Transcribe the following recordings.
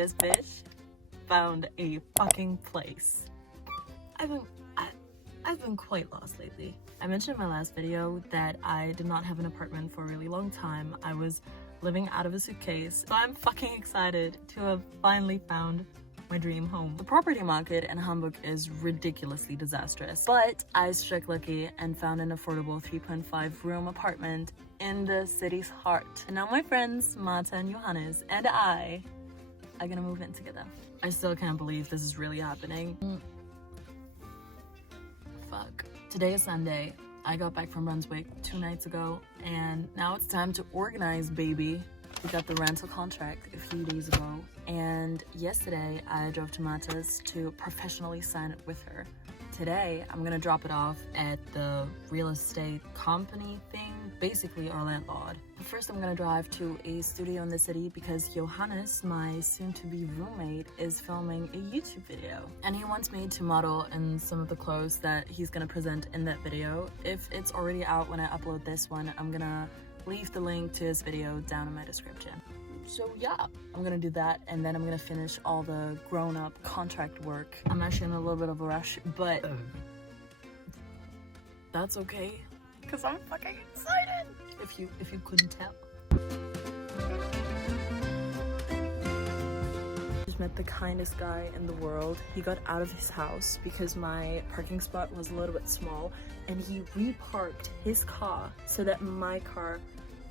this bitch found a fucking place. I've been quite lost lately. I mentioned in my last video that I did not have an apartment for a really long time. I was living out of a suitcase, so I'm fucking excited to have finally found my dream home. The property market in Hamburg is ridiculously disastrous, but I struck lucky and found an affordable 3.5 room apartment in the city's heart. And now my friends Marta and Johannes and I are gonna move in together. I still can't believe this is really happening. Fuck. Today is Sunday. I got back from Brunswick 2 nights ago, and now it's time to organize, baby. We got the rental contract a few days ago, and yesterday I drove to Marta's to professionally sign it with her. Today I'm gonna drop it off at the real estate company thing, basically our landlord. But first I'm gonna drive to a studio in the city because Johannes, my soon-to-be roommate, is filming a YouTube video. And he wants me to model in some of the clothes that he's gonna present in that video. If it's already out when I upload this one, I'm gonna leave the link to his video down in my description. So yeah, I'm gonna do that, and then I'm gonna finish all the grown-up contract work. I'm actually in a little bit of a rush, but that's okay, because I'm fucking excited, if you couldn't tell. Just met the kindest guy in the world. He got out of his house because my parking spot was a little bit small, and he reparked his car so that my car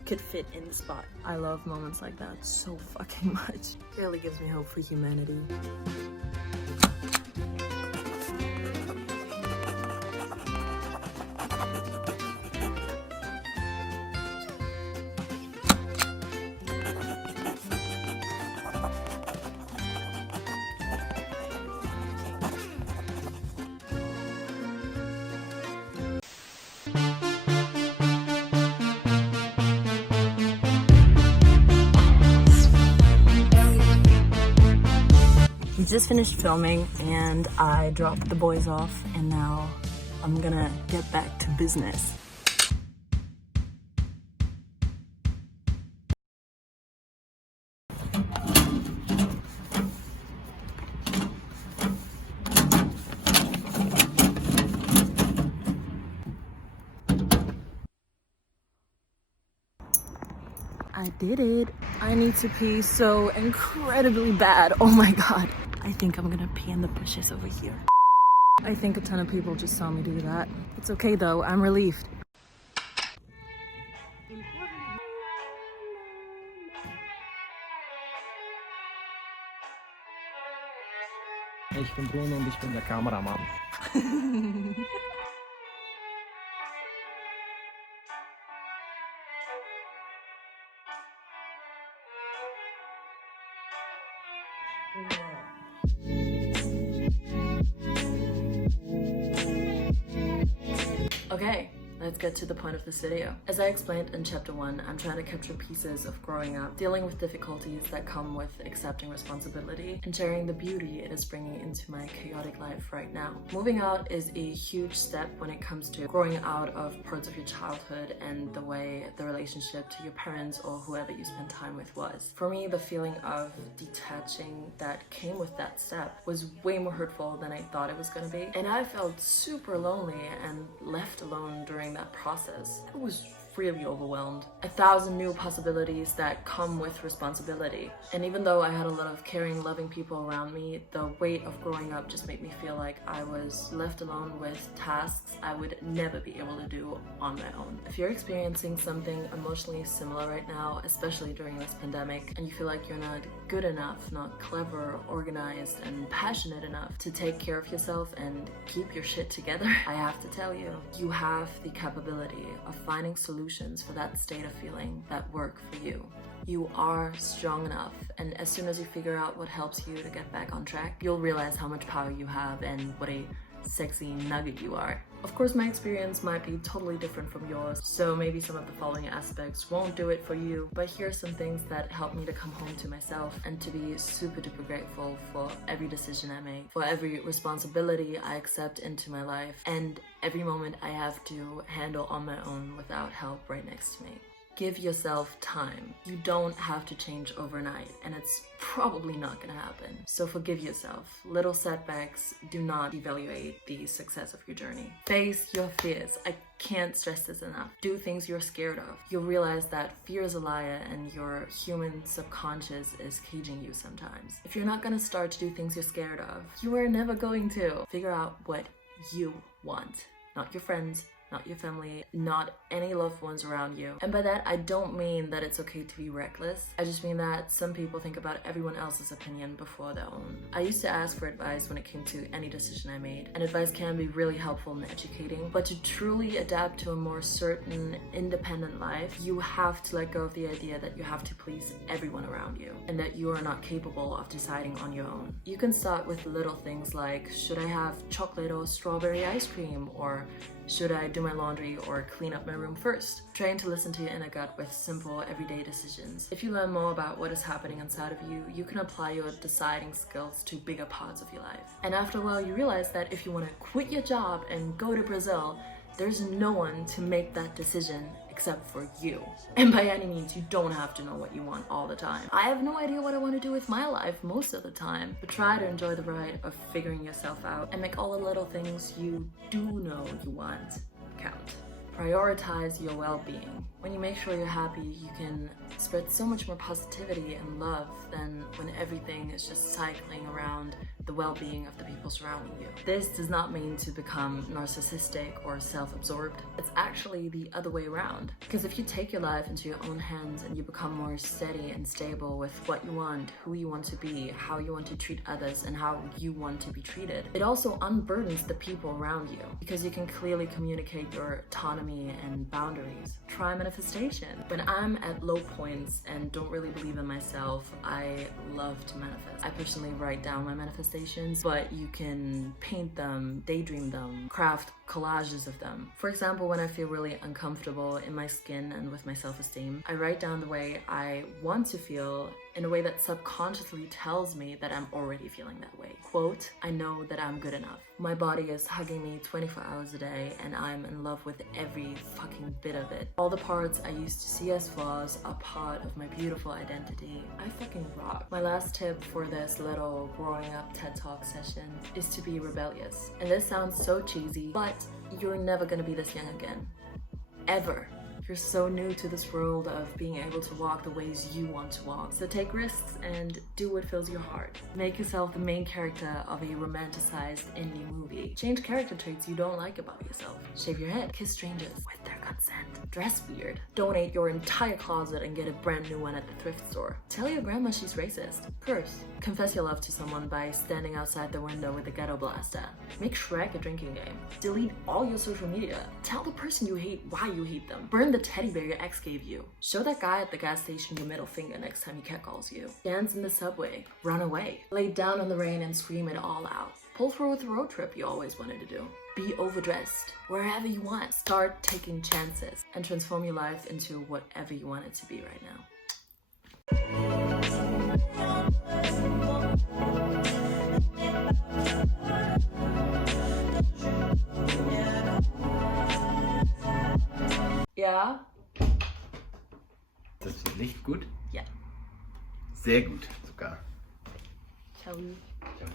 could fit in the spot. I love moments like that so fucking much. It really gives me hope for humanity. We just finished filming and I dropped the boys off, and now I'm gonna get back to business. I did it. I need to pee so incredibly bad. Oh my god. I think I'm gonna pee in the bushes over here. I think a ton of people just saw me do that. It's okay though, I'm relieved. Ich bin Bruno und ich bin der Kameramann. Okay, let's get to the point of this video. As I explained in chapter 1, I'm trying to capture pieces of growing up, dealing with difficulties that come with accepting responsibility, and sharing the beauty it is bringing into my chaotic life right now. Moving out is a huge step when it comes to growing out of parts of your childhood and the way the relationship to your parents or whoever you spend time with was. For me, the feeling of detaching that came with that step was way more hurtful than I thought it was gonna be, and I felt super lonely and left alone during that process. I was really overwhelmed. 1,000 new possibilities that come with responsibility. And even though I had a lot of caring, loving people around me, the weight of growing up just made me feel like I was left alone with tasks I would never be able to do on my own. If you're experiencing something emotionally similar right now, especially during this pandemic, and you feel like you're not good enough, not clever, organized, and passionate enough to take care of yourself and keep your shit together, I have to tell you, you have the capability of finding solutions for that state of feeling that work for you. You are strong enough, and as soon as you figure out what helps you to get back on track, you'll realize how much power you have and what a sexy nugget you are. Of course, my experience might be totally different from yours, so maybe some of the following aspects won't do it for you, but here are some things that helped me to come home to myself and to be super duper grateful for every decision I make, for every responsibility I accept into my life, and every moment I have to handle on my own without help right next to me. Give yourself time. You don't have to change overnight, and it's probably not gonna happen. So forgive yourself. Little setbacks do not evaluate the success of your journey. Face your fears. I can't stress this enough. Do things you're scared of. You'll realize that fear is a liar and your human subconscious is caging you sometimes. If you're not gonna start to do things you're scared of, you are never going to. Figure out what you want, not your friends, not your family, not any loved ones around you. And by that, I don't mean that it's okay to be reckless. I just mean that some people think about everyone else's opinion before their own. I used to ask for advice when it came to any decision I made, and advice can be really helpful and educating, but to truly adapt to a more certain, independent life, you have to let go of the idea that you have to please everyone around you, and that you are not capable of deciding on your own. You can start with little things like, should I have chocolate or strawberry ice cream, or should I do my laundry or clean up my room first? Trying to listen to your inner gut with simple, everyday decisions. If you learn more about what is happening inside of you, you can apply your deciding skills to bigger parts of your life. And after a while, you realize that if you want to quit your job and go to Brazil, there's no one to make that decision except for you. And by any means, you don't have to know what you want all the time. I have no idea what I want to do with my life most of the time, but try to enjoy the ride of figuring yourself out and make all the little things you do know you want count. Prioritize your well-being. When you make sure you're happy, you can spread so much more positivity and love than when everything is just cycling around the well-being of the people surrounding you. This does not mean to become narcissistic or self-absorbed. It's actually the other way around. Because if you take your life into your own hands and you become more steady and stable with what you want, who you want to be, how you want to treat others, and how you want to be treated, it also unburdens the people around you because you can clearly communicate your autonomy and boundaries. Try manifestation. When I'm at low points and don't really believe in myself, I love to manifest. I personally write down my manifestations, but you can paint them, daydream them, craft collages of them. For example, when I feel really uncomfortable in my skin and with my self-esteem, I write down the way I want to feel in a way that subconsciously tells me that I'm already feeling that way. Quote, I know that I'm good enough. My body is hugging me 24 hours a day and I'm in love with every fucking bit of it. All the parts I used to see as flaws are part of my beautiful identity. I fucking rock. My last tip for this little growing up TED Talk session is to be rebellious. And this sounds so cheesy, but you're never gonna be this young again. Ever. You're so new to this world of being able to walk the ways you want to walk. So take risks and do what fills your heart. Make yourself the main character of a romanticized indie movie. Change character traits you don't like about yourself. Shave your head. Kiss strangers with their consent. Dress weird. Donate your entire closet and get a brand new one at the thrift store. Tell your grandma she's racist. Curse. Confess your love to someone by standing outside the window with a ghetto blaster. Make Shrek a drinking game. Delete all your social media. Tell the person you hate why you hate them. Burn the teddy bear your ex gave you. Show that guy at the gas station your middle finger next time he catcalls you. Dance in the subway. Run away. Lay down in the rain and scream it all out. Pull through with the road trip you always wanted to do. Be overdressed. Wherever you want. Start taking chances and transform your life into whatever you want it to be right now. Ja? Das Licht gut? Ja. Sehr gut sogar. Ciao. Ciao.